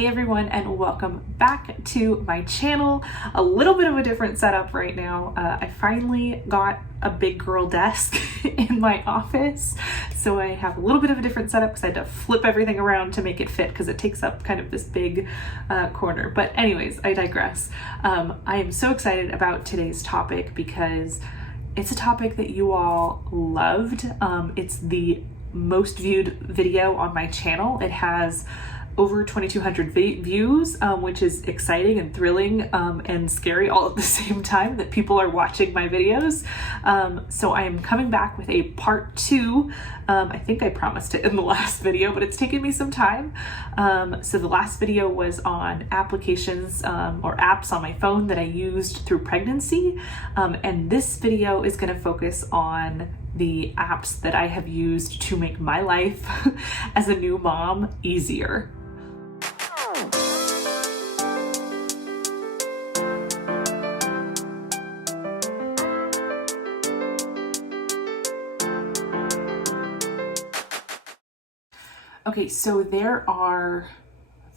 Hey everyone, and welcome back to my channel. A little bit of a different setup right now. I finally got a big girl desk in my office, so I have a little bit of a different setup because I had to flip everything around to make it fit because it takes up kind of this big corner. But anyways, I digress. I am so excited about today's topic because it's a topic that you all loved. It's the most viewed video on my channel. It has over 2,200 views, which is exciting and thrilling and scary all at the same time that people are watching my videos. So I am coming back with a part 2. I think I promised it in the last video, but it's taken me some time. So the last video was on applications or apps on my phone that I used through pregnancy. And this video is going to focus on the apps that I have used to make my life as a new mom easier. Okay, so there are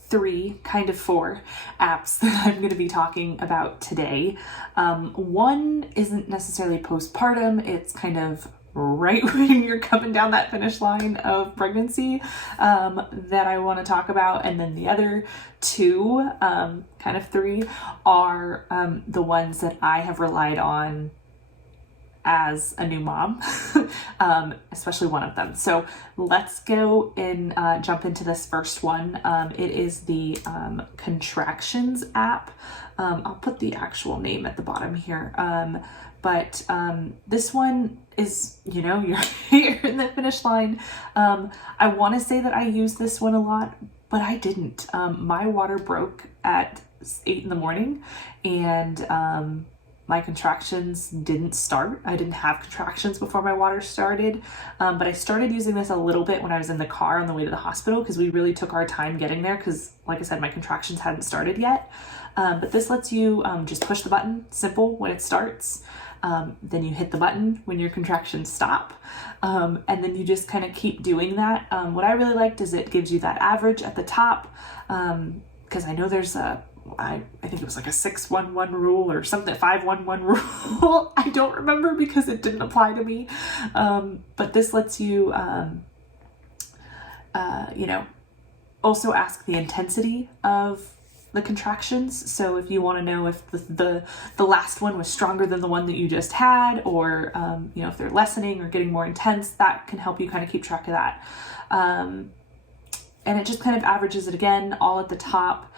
4 apps that I'm going to be talking about today. One isn't necessarily postpartum, it's kind of right when you're coming down that finish line of pregnancy that I want to talk about. And then the other 2, kind of 3, are the ones that I have relied on as a new mom, especially one of them. So let's go and jump into this first one. It is the contractions app. I'll put the actual name at the bottom here. But this one is, you're in the finish line. I want to say that I use this one a lot, but I didn't. My water broke at 8 in the morning, and my contractions didn't start. I didn't have contractions before my water started, but I started using this a little bit when I was in the car on the way to the hospital because we really took our time getting there because, like I said, my contractions hadn't started yet. But this lets you just push the button, simple, when it starts. Then you hit the button when your contractions stop. And then you just kind of keep doing that. What I really liked is it gives you that average at the top, because I know there's I think it was like a 6-1-1 rule or something, 5-1-1 rule. I don't remember because it didn't apply to me. But this lets you, also ask the intensity of the contractions. So if you want to know if the last one was stronger than the one that you just had, or, if they're lessening or getting more intense, that can help you kind of keep track of that. And it just kind of averages it again, all at the top.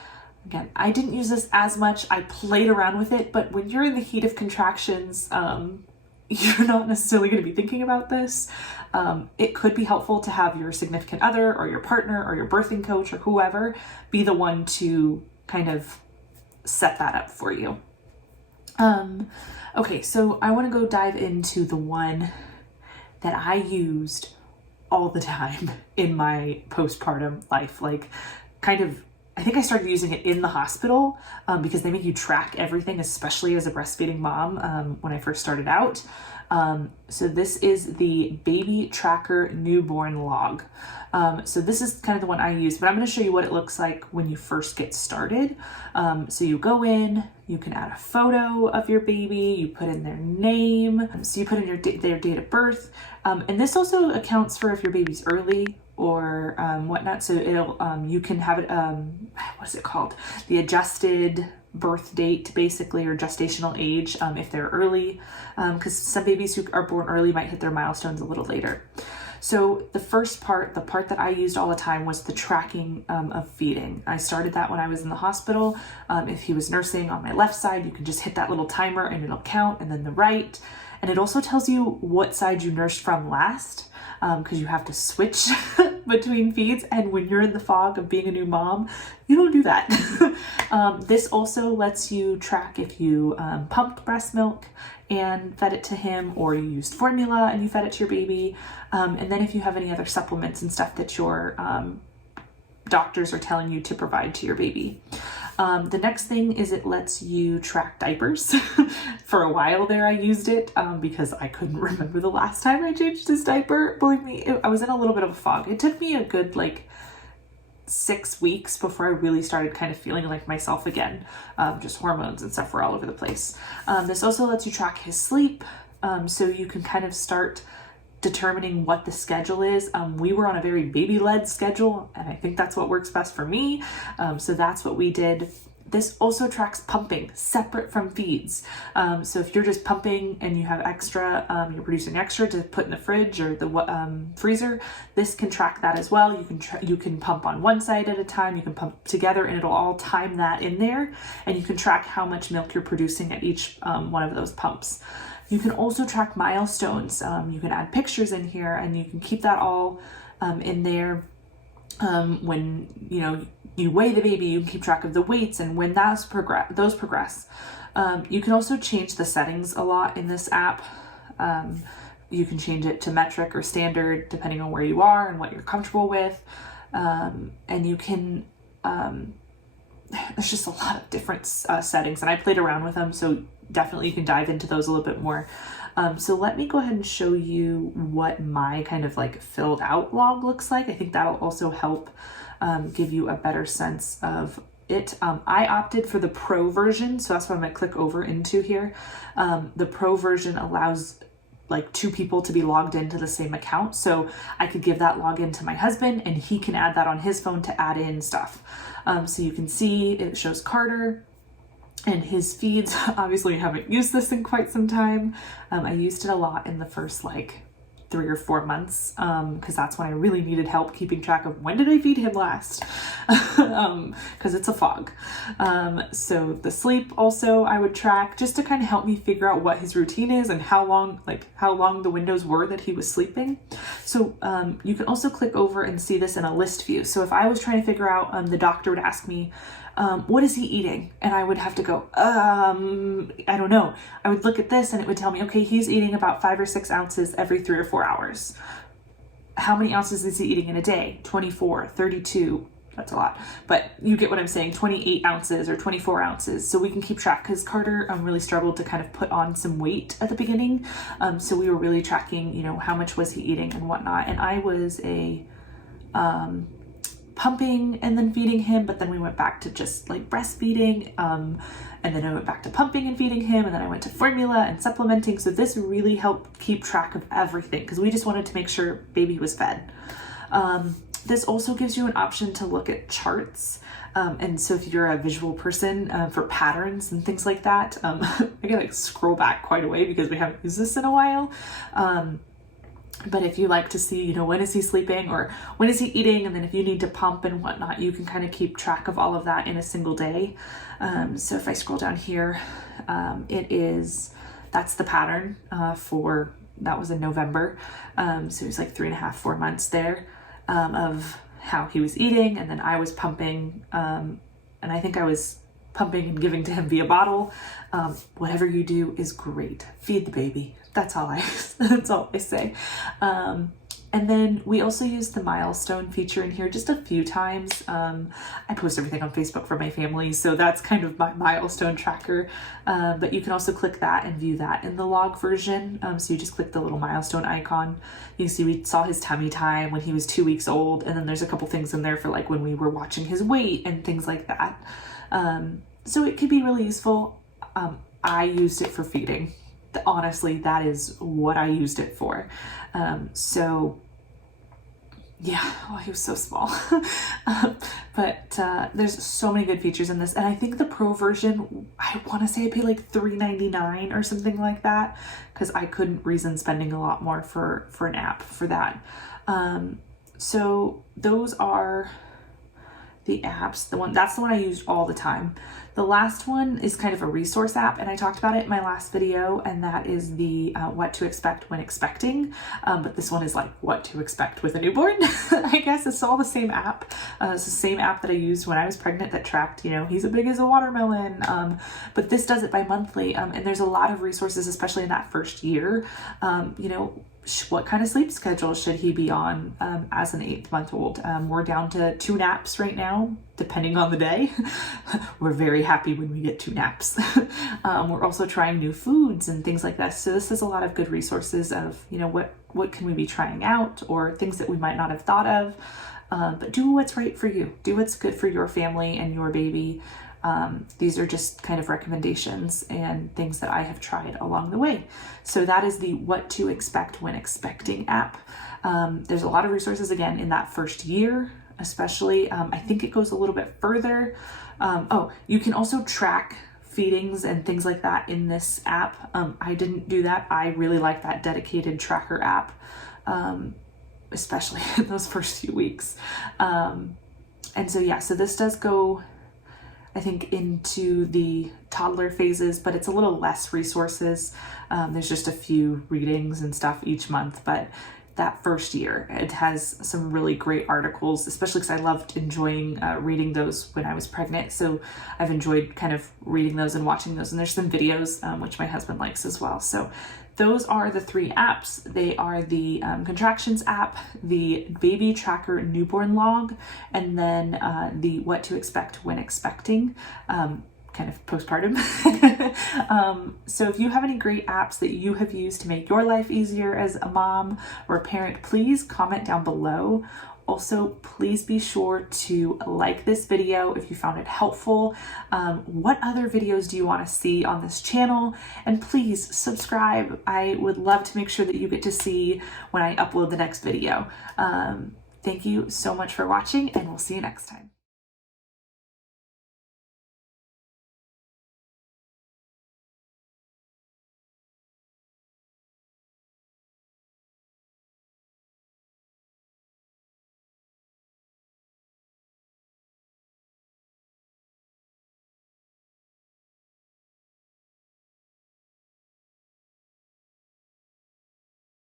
Again, I didn't use this as much. I played around with it, but when you're in the heat of contractions, you're not necessarily going to be thinking about this. It could be helpful to have your significant other or your partner or your birthing coach or whoever be the one to kind of set that up for you. Okay, so I want to go dive into the one that I used all the time in my postpartum life, I think I started using it in the hospital because they make you track everything, especially as a breastfeeding mom when I first started out. So this is the Baby Tracker Newborn Log. So this is kind of the one I use, but I'm going to show you what it looks like when you first get started. So you go in, you can add a photo of your baby, you put in their name, so you put in their date of birth. And this also accounts for if your baby's early or whatnot. So it'll you can have it, what's it called? The adjusted birth date, basically, or gestational age if they're early, because some babies who are born early might hit their milestones a little later. So the first part, the part that I used all the time, was the tracking of feeding. I started that when I was in the hospital. If he was nursing on my left side, you can just hit that little timer and it'll count, and then the right. And it also tells you what side you nursed from last, because you have to switch between feeds. And when you're in the fog of being a new mom, you don't do that. This also lets you track if you pumped breast milk and fed it to him, or you used formula and you fed it to your baby. And then if you have any other supplements and stuff that your doctors are telling you to provide to your baby. The next thing is it lets you track diapers. For a while there I used it because I couldn't remember the last time I changed his diaper. Believe me, I was in a little bit of a fog. It took me a good 6 weeks before I really started kind of feeling like myself again. Just hormones and stuff were all over the place. This also lets you track his sleep, so you can kind of start determining what the schedule is. We were on a very baby-led schedule, and I think that's what works best for me. So that's what we did. This also tracks pumping separate from feeds. So if you're just pumping and you have extra, you're producing extra to put in the fridge or the freezer, this can track that as well. You can pump on one side at a time, you can pump together, and it'll all time that in there. And you can track how much milk you're producing at each one of those pumps. You can also track milestones. You can add pictures in here, and you can keep that all in there. When you weigh the baby, you can keep track of the weights and when those progress. You can also change the settings a lot in this app. You can change it to metric or standard depending on where you are and what you're comfortable with. And you can, there's just a lot of different settings, and I played around with them, so definitely you can dive into those a little bit more. So let me go ahead and show you what my kind of like filled out log looks like. I think that'll also help give you a better sense of it. I opted for the pro version, so that's what I'm gonna click over into here. The pro version allows like 2 people to be logged into the same account. So I could give that login to my husband and he can add that on his phone to add in stuff. So you can see it shows Carter and his feeds. Obviously I haven't used this in quite some time. I used it a lot in the first like 3 or 4 months, because that's when I really needed help keeping track of when did I feed him last, because it's a fog. So the sleep also I would track just to kind of help me figure out what his routine is and how long the windows were that he was sleeping. So you can also click over and see this in a list view. So if I was trying to figure out, the doctor would ask me, what is he eating? And I would have to go, I don't know. I would look at this and it would tell me, okay, he's eating about 5 or 6 ounces every 3 or 4 hours. How many ounces is he eating in a day? 24, 32, that's a lot. But you get what I'm saying, 28 ounces or 24 ounces. So we can keep track, because Carter really struggled to kind of put on some weight at the beginning. So we were really tracking, how much was he eating and whatnot. And I was pumping and then feeding him, but then we went back to just like breastfeeding, and then I went back to pumping and feeding him, and then I went to formula and supplementing. So this really helped keep track of everything, because we just wanted to make sure baby was fed. This also gives you an option to look at charts, and so if you're a visual person, for patterns and things like that, I gotta scroll back quite a way because we haven't used this in a while. But if you like to see, when is he sleeping or when is he eating, and then if you need to pump and whatnot, you can kind of keep track of all of that in a single day. So if I scroll down here, that's the pattern that was in November. So it was like 3.5, 4 months there of how he was eating, and then I was pumping, and I think I was pumping and giving to him via bottle. Whatever you do is great. Feed the baby. That's all I say. And then we also use the milestone feature in here just a few times. I post everything on Facebook for my family, so that's kind of my milestone tracker. But you can also click that and view that in the log version. So you just click the little milestone icon. You can see we saw his tummy time when he was 2 weeks old, and then there's a couple things in there for like when we were watching his weight and things like that. So it could be really useful. I used it for feeding. Honestly, that is what I used it for. So yeah, he was so small. But there's so many good features in this, and I think the pro version, I want to say I paid like $3.99 or something like that, because I couldn't reason spending a lot more for an app for that. So those are the apps. That's the one I used all the time. The last one is kind of a resource app, and I talked about it in my last video, and that is the what to expect when expecting. But this one is like what to expect with a newborn. I guess it's all the same app. It's the same app that I used when I was pregnant that tracked, he's as big as a watermelon. But this does it by monthly, and there's a lot of resources, especially in that first year. What kind of sleep schedule should he be on as an 8-month-old? We're down to 2 naps right now, depending on the day. We're very happy when we get 2 naps. We're also trying new foods and things like that. So this is a lot of good resources of, what can we be trying out, or things that we might not have thought of. but do what's right for you. Do what's good for your family and your baby. These are just kind of recommendations and things that I have tried along the way. So that is the What to Expect When Expecting app. There's a lot of resources, again, in that first year, especially. I think it goes a little bit further. You can also track feedings and things like that in this app. I didn't do that. I really like that dedicated tracker app, especially in those first few weeks. So this does go, I think, into the toddler phases, but it's a little less resources. There's just a few readings and stuff each month, but that first year, it has some really great articles, especially because I loved enjoying reading those when I was pregnant. So I've enjoyed kind of reading those and watching those. And there's some videos, which my husband likes as well. So those are the 3 apps. They are the contractions app, the baby tracker newborn log, and then the What to Expect When Expecting, kind of postpartum. So if you have any great apps that you have used to make your life easier as a mom or a parent, please comment down below. Also, please be sure to like this video if you found it helpful. What other videos do you want to see on this channel? And please subscribe. I would love to make sure that you get to see when I upload the next video. Thank you so much for watching, and we'll see you next time.